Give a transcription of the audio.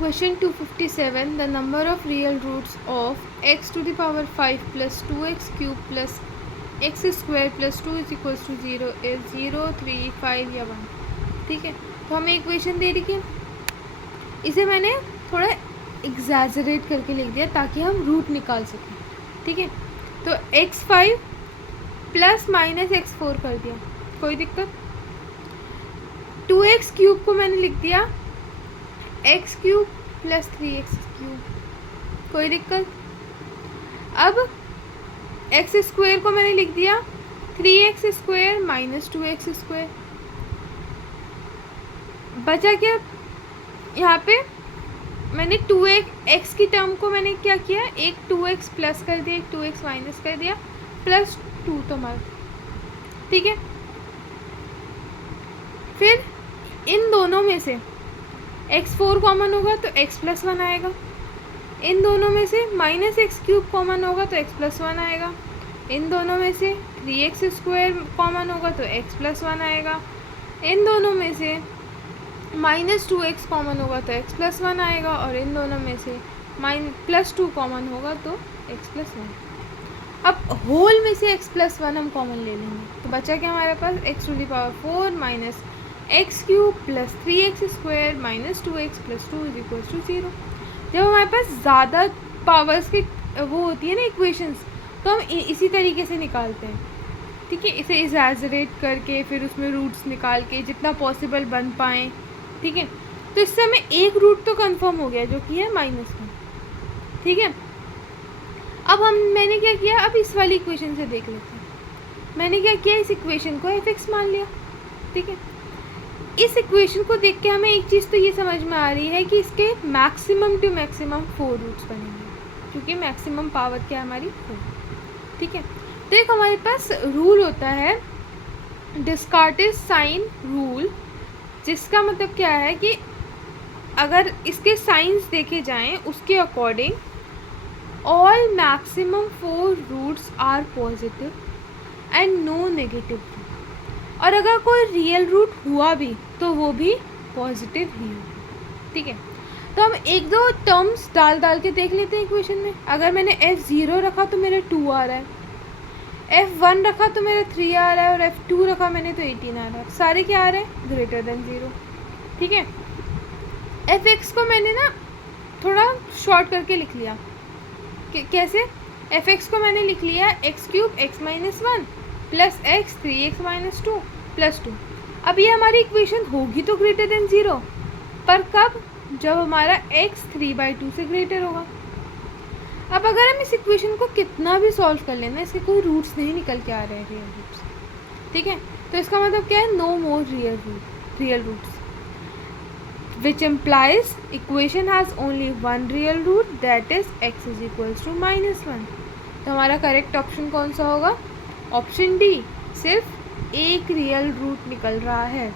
Question 257. The number of real roots of x to the power 5 plus 2x cube plus x square plus 2 is equals to 0 is 0, 3, 5 या 1. ठीक है, तो हमें equation दे रही है, इसे मैंने थोड़ा एग्जैजरेट करके लिख दिया ताकि हम रूट निकाल सकें. ठीक है, तो x5 प्लस माइनस x4 कर दिया, कोई दिक्कत. 2x क्यूब को मैंने लिख दिया x cube plus 3x cube, कोई दिक्कत. अब x स्क्वायर को मैंने लिख दिया 3x square minus 2x square. बचा क्या यहाँ पे, मैंने 2x की टर्म को मैंने क्या किया, एक 2x प्लस कर दिया, एक 2x माइनस कर दिया, प्लस 2 तो मार. ठीक है, फिर इन दोनों में से x4 कॉमन होगा तो x प्लस 1 आएगा. इन दोनों में से माइनस एक्स क्यूब कॉमन होगा तो x प्लस 1 आएगा. इन दोनों में से 3x स्क्वायर कॉमन होगा तो x प्लस 1 आएगा. इन दोनों में से माइनस 2x कॉमन होगा तो x प्लस 1 आएगा. और इन दोनों में से प्लस 2 कॉमन होगा तो x प्लस 1. अब होल में से x प्लस 1 हम कॉमन ले लेंगे, तो बचा क्या हमारे पास, x to the power 4 minus x cube plus 3x square minus 2x plus 2 is equal to 0. जब हमारे पास ज़्यादा पावर्स की वो होती है ना इक्वेशंस, तो हम इसी तरीके से निकालते हैं. ठीक है, इसे एग्जैजरेट करके फिर उसमें रूट्स निकाल के जितना पॉसिबल बन पाएँ. ठीक है, तो इससे हमें एक रूट तो कंफर्म हो गया जो कि है -1. ठीक है, अब मैंने क्या किया, अब इस वाली इक्वेशन से देख लेते हैं. मैंने क्या किया, इस इक्वेशन को f(x) मान लिया. ठीक है, इस इक्वेशन को देख के हमें एक चीज़ तो ये समझ में आ रही है कि इसके मैक्सिमम टू मैक्सिमम 4 रूट्स बनेंगे, क्योंकि मैक्सिमम पावर क्या है हमारी 4. ठीक है, तो एक हमारे पास रूल होता है डिस्कार्टिस साइन रूल, जिसका मतलब क्या है कि अगर इसके साइंस देखे जाएं उसके according all maximum 4 roots are positive and no negative. और अगर कोई रियल रूट हुआ भी तो वो भी पॉजिटिव ही होगा. ठीक है, तो हम एक दो टर्म्स डाल के देख लेते हैं इक्वेशन में. अगर मैंने f0 रखा तो मेरा 2 आ रहा है, f1 रखा तो मेरा 3 आ रहा है, और f2 रखा मैंने तो 18 आ रहा है. सारे क्या आ रहे हैं, ग्रेटर देन 0. ठीक है, fx को मैंने ना थोड़ा शॉर्ट करके लिख लिया. कैसे, fx को मैंने लिख लिया x cube x minus 1 plus x 3x minus 2 plus 2. अब ये हमारी इक्वेशन होगी तो ग्रेटर देन 0, पर कब, जब हमारा x 3/2 से ग्रेटर होगा. अब अगर हम इस इक्वेशन को कितना भी सॉल्व कर लेना, इसके कोई रूट्स नहीं निकल के आ रहे हैं, रियल रूट्स. ठीक है, तो इसका मतलब क्या है, no more real roots, which implies equation has only one real root, that is x is equals to -1. तो हमारा करेक्ट ऑप्शन कौन सा होगा, ऑप्शन डी, सिर्फ एक रियल रूट निकल रहा है.